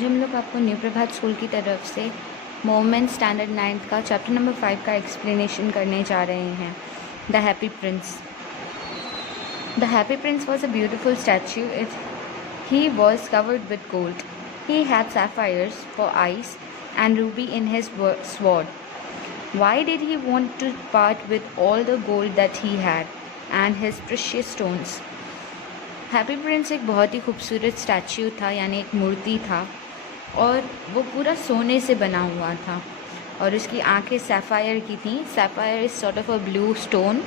आज हम लोग आपको न्यू प्रभात स्कूल की तरफ से मोमेंट स्टैंडर्ड 9th का चैप्टर नंबर 5 का एक्सप्लेनेशन करने जा रहे हैं। The happy Prince. The happy Prince was a beautiful statue. He was covered with gold. He had sapphires for eyes and ruby in his sword. Why did he want to part with all the gold that he had and his precious stones? Happy Prince एक बहुत ही खूबसूरत statue था, यानी एक मूर्ति था, और वो पूरा सोने से बना हुआ था और उसकी आंखें सैफायर की थी। Sapphire is sort of a blue stone,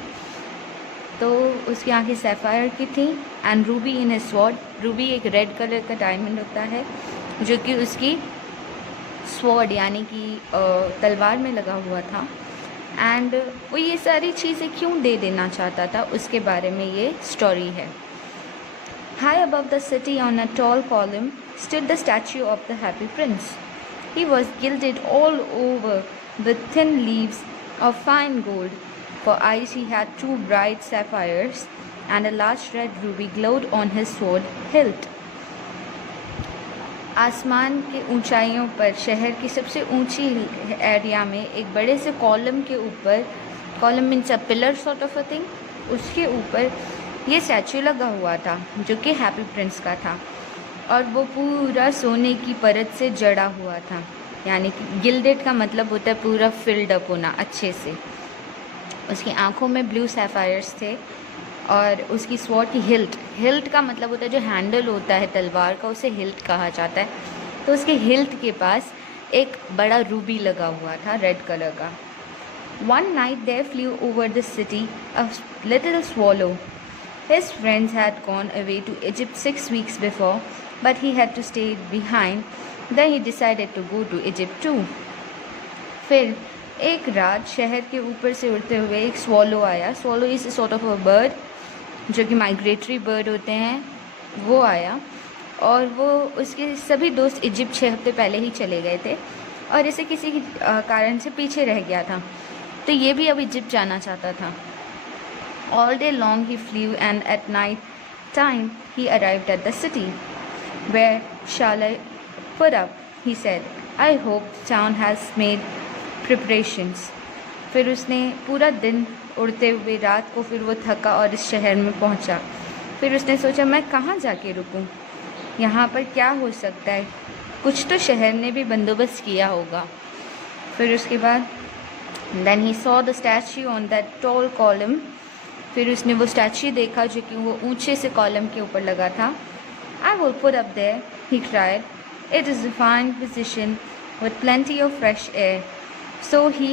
तो उसकी आंखें सैफायर की थी। And Ruby in his sword. Ruby एक रेड कलर का डायमंड होता है जो कि उसकी स्वॉर्ड यानी कि तलवार में लगा हुआ था। एंड वो ये सारी चीज़ें क्यों दे देना चाहता था, उसके बारे में ये स्टोरी है। High above the city on a tall column stood the statue of the Happy Prince. He was gilded all over with thin leaves of fine gold. For eyes he had two bright sapphires, and a large red ruby glowed on his sword hilt. आसमान के ऊंचाइयों पर शहर की सबसे ऊंची area में एक बड़े से कॉलम के ऊपर, column means a pillar sort of a thing, उसके ऊपर ये स्टैचू लगा हुआ था जो कि हैप्पी प्रिंस का था, और वो पूरा सोने की परत से जड़ा हुआ था। यानी कि गिल्डेड का मतलब होता है पूरा फिल्ड अप होना अच्छे से। उसकी आंखों में ब्लू सैफायर्स थे और उसकी स्वॉर्ड की हिल्ट का मतलब होता है जो हैंडल होता है तलवार का, उसे हिल्ट कहा जाता है। तो उसके हिल्ट के पास एक बड़ा रूबी लगा हुआ था रेड कलर का। One night there flew over the city a little swallow. His friends had gone away to Egypt 6 weeks before, but he had to stay behind. Then he decided to go to Egypt too. फिर एक रात शहर के ऊपर से उड़ते हुए एक स्वॉलो आया। Swallow is sort of a bird जो कि माइग्रेटरी बर्ड होते हैं, वो आया और वो उसके सभी दोस्त इजिप्ट 6 हफ्ते पहले ही चले गए थे और इसे किसी कारण से पीछे रह गया था, तो ये भी अब इजिप्ट जाना चाहता था। All day long he flew, and at night time he arrived at the city. Where shall I put up? He said. I hope town has made preparations. फिर उसने पूरा दिन उड़ते हुए रात को फिर वो थका और इस शहर में पहुंचा। फिर उसने सोचा मैं कहाँ जाके रुकूं, यहाँ पर क्या हो सकता है, कुछ तो शहर ने भी बंदोबस्त किया होगा। फिर उसके बाद Then he saw the statue on that tall column. फिर उसने वो स्टैच्यू देखा जो कि वो ऊंचे से कॉलम के ऊपर लगा था। I will put up there, he cried. It is a fine position with plenty of fresh air. So he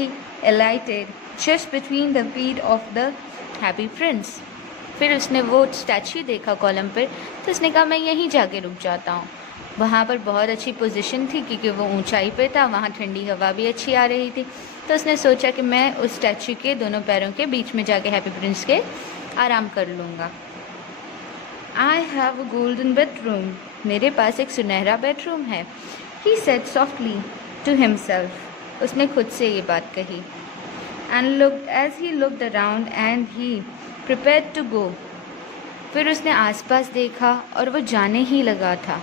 alighted just between the feet of the happy prince. फिर उसने वो स्टैच्यू देखा कॉलम पर, तो उसने कहा मैं यहीं जाके रुक जाता हूँ। वहाँ पर बहुत अच्छी पोजीशन थी क्योंकि वो ऊंचाई पे था, वहाँ ठंडी हवा भी अच्छी आ रही थी। तो उसने सोचा कि मैं उस स्टैच्यू के दोनों पैरों के बीच में जाके हैप्पी प्रिंस के आराम कर लूँगा। I have a golden bedroom. मेरे पास एक सुनहरा बेडरूम है. He said softly to himself. उसने खुद से ये बात कही. And looked as he looked around and he prepared to go. फिर उसने आसपास देखा और वो जाने ही लगा था.